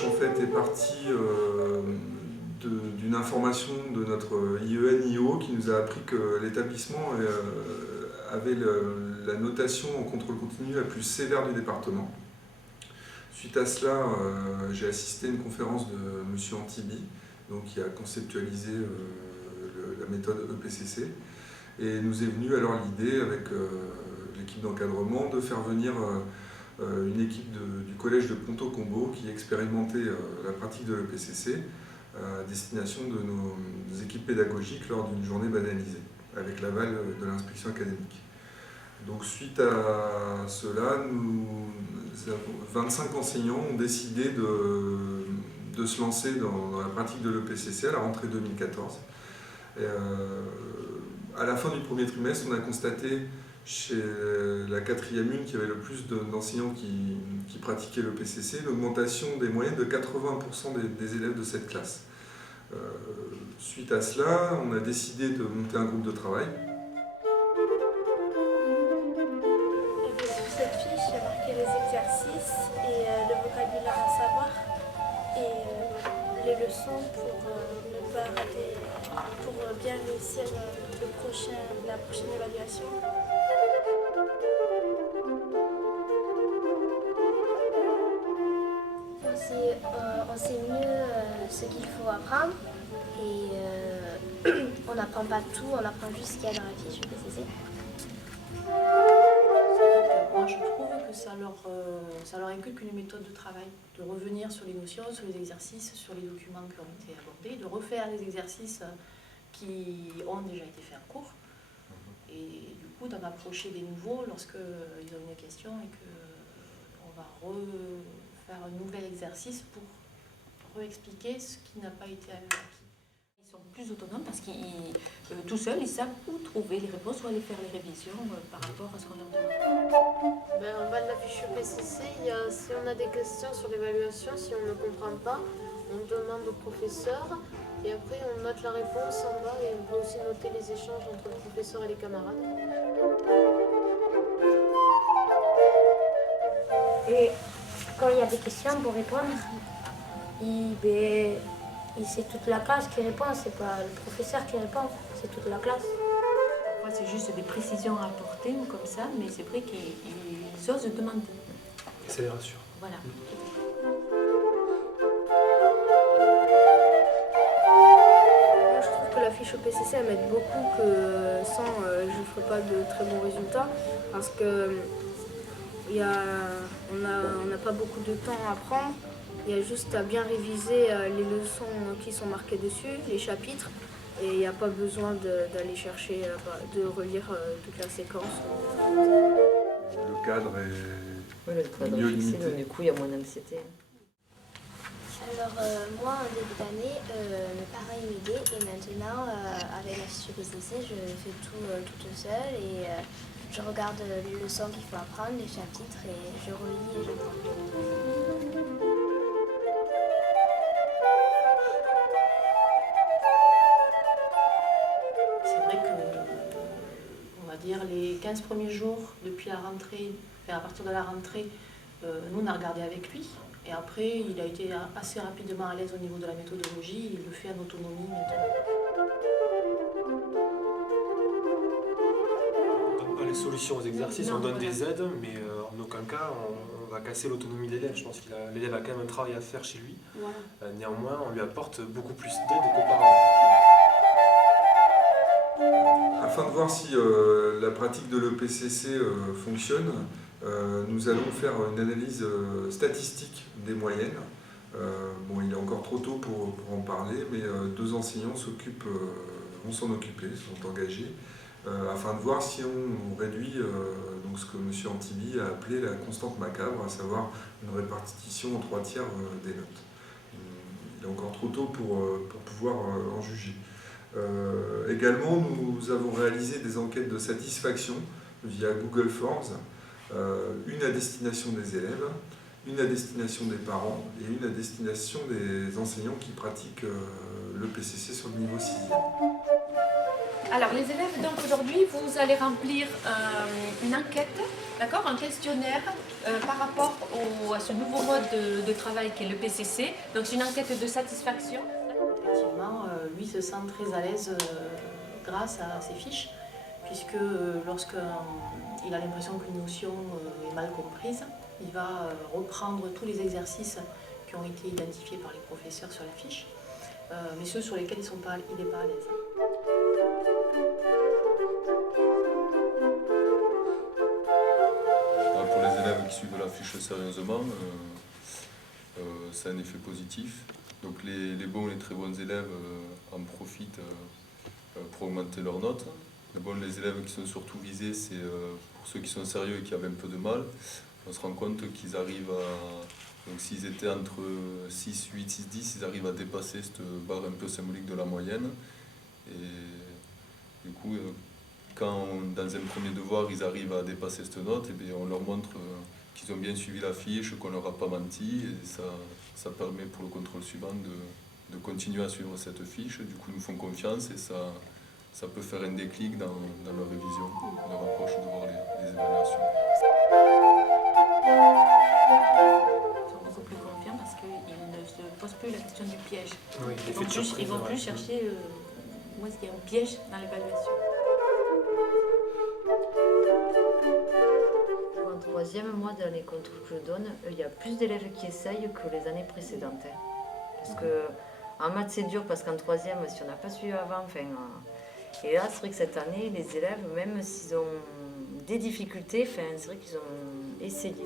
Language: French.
démarche en fait est partie d'une information de notre IEN-IO qui nous a appris que l'établissement avait la notation en contrôle continu la plus sévère du département. Suite à cela, j'ai assisté à une conférence de M. Antibi, donc, qui a conceptualisé la méthode EPCC. Et nous est venue alors l'idée, avec l'équipe d'encadrement, de faire venir une équipe du collège de Ponto-Combo qui expérimentait la pratique de l'EPCC à destination de nos équipes pédagogiques lors d'une journée banalisée, avec l'aval de l'inspection académique. Donc suite à cela, 25 enseignants ont décidé de se lancer dans la pratique de l'EPCC à la rentrée 2014. Et, à la fin du premier trimestre, on a constaté chez la 4e une qui avait le plus d'enseignants qui pratiquaient l'EPCC, l'augmentation des moyennes de 80% des élèves de cette classe. Suite à cela, on a décidé de monter un groupe de travail. Sur cette fiche, il y a marqué les exercices et le vocabulaire à savoir et les leçons pour ne pas rater, pour bien réussir la prochaine évaluation. On sait mieux ce qu'il faut apprendre et on n'apprend pas tout, on apprend juste ce qu'il y a dans la fiche EPCC. Moi, je trouve que ça leur inculque une méthode de travail, de revenir sur les notions, sur les exercices, sur les documents qui ont été abordés, de refaire les exercices qui ont déjà été faits en cours, et du coup d'en approcher des nouveaux lorsqu'ils ont une question et qu'on va refaire un nouvel exercice pour réexpliquer ce qui n'a pas été acquis. Ils sont plus autonomes parce qu'ils, tout seuls, ils savent où trouver les réponses ou aller faire les révisions par rapport à ce qu'on leur demande. En bas de la fiche EPCC, si on a des questions sur l'évaluation, si on ne comprend pas, on demande au professeur et après on note la réponse en bas et on peut aussi noter les échanges entre le professeur et les camarades. Et quand il y a des questions pour répondre, c'est toute la classe qui répond, c'est pas le professeur qui répond, c'est toute la classe. Moi, c'est juste des précisions à apporter ou comme ça, mais c'est vrai qu'ils osent demander. Et ça les rassure. Voilà. Moi, je trouve que la fiche EPCC elle m'aide beaucoup, que sans je ne ferai pas de très bons résultats parce que on n'a pas beaucoup de temps à prendre. Il y a juste à bien réviser les leçons qui sont marquées dessus, les chapitres, et il n'y a pas besoin d'aller chercher, de relire toute la séquence. Le cadre est Le cadre mieux est fixé, limité. donc du coup il y a moins d'anxiété. Alors moi en début d'année, mes parents m'aidaient et maintenant avec la fiche EPCC je fais tout toute seule et je regarde les leçons qu'il faut apprendre, les chapitres et je relis et j'apprends. C'est vrai que, on va dire, les 15 premiers jours depuis la rentrée, à partir de la rentrée, nous on a regardé avec lui. Et après, il a été assez rapidement à l'aise au niveau de la méthodologie, il le fait en autonomie maintenant. On ne donne pas les solutions aux exercices, Non, on donne voilà. des aides, mais en aucun cas on va casser l'autonomie de l'élève. Je pense que l'élève a quand même un travail à faire chez lui. Voilà. Néanmoins, on lui apporte beaucoup plus d'aide qu'auparavant. Afin de voir si la pratique de l'EPCC fonctionne, nous allons faire une analyse statistique des moyennes. Bon, il est encore trop tôt pour en parler, mais 2 enseignants vont s'en occuper, sont engagés, afin de voir si on réduit donc ce que M. Antibi a appelé la constante macabre, à savoir une répartition en 3/3 des notes. Il est encore trop tôt pour pouvoir en juger. Également, nous avons réalisé des enquêtes de satisfaction via Google Forms, une à destination des élèves, une à destination des parents et une à destination des enseignants qui pratiquent l'EPCC sur le niveau 6e. Alors les élèves, donc aujourd'hui, vous allez remplir une enquête, d'accord, un questionnaire par rapport à ce nouveau mode de travail qu'est le PCC. Donc c'est une enquête de satisfaction. Effectivement, lui se sent très à l'aise grâce à ces fiches, puisque lorsqu'il a l'impression qu'une notion est mal comprise, il va reprendre tous les exercices qui ont été identifiés par les professeurs sur la fiche, mais ceux sur lesquels il n'est pas à l'aise. Pour les élèves qui suivent la fiche sérieusement, c'est un effet positif. Donc les bons et les très bons élèves en profitent pour augmenter leurs notes. Les élèves qui sont surtout visés, c'est pour ceux qui sont sérieux et qui avaient un peu de mal. On se rend compte qu'ils arrivent à... Donc s'ils étaient entre 6, 8, 6, 10, ils arrivent à dépasser cette barre un peu symbolique de la moyenne. Et du coup, quand dans un premier devoir, ils arrivent à dépasser cette note, et bien on leur montre qu'ils ont bien suivi la fiche, qu'on ne leur a pas menti, et ça permet pour le contrôle suivant de continuer à suivre cette fiche. Du coup, ils nous font confiance et ça peut faire un déclic dans leur révision, leur approche de voir les évaluations. Ils sont beaucoup plus confiants parce qu'ils ne se posent plus la question du piège. Oui, Ils vont plus chercher où est-ce qu'il y a un piège dans l'évaluation. En troisième, moi, dans les contrôles que je donne, il y a plus d'élèves qui essayent que les années précédentes. Parce que en maths, c'est dur parce qu'en troisième, si on n'a pas suivi avant, et là, c'est vrai que cette année, les élèves, même s'ils ont des difficultés, c'est vrai qu'ils ont essayé.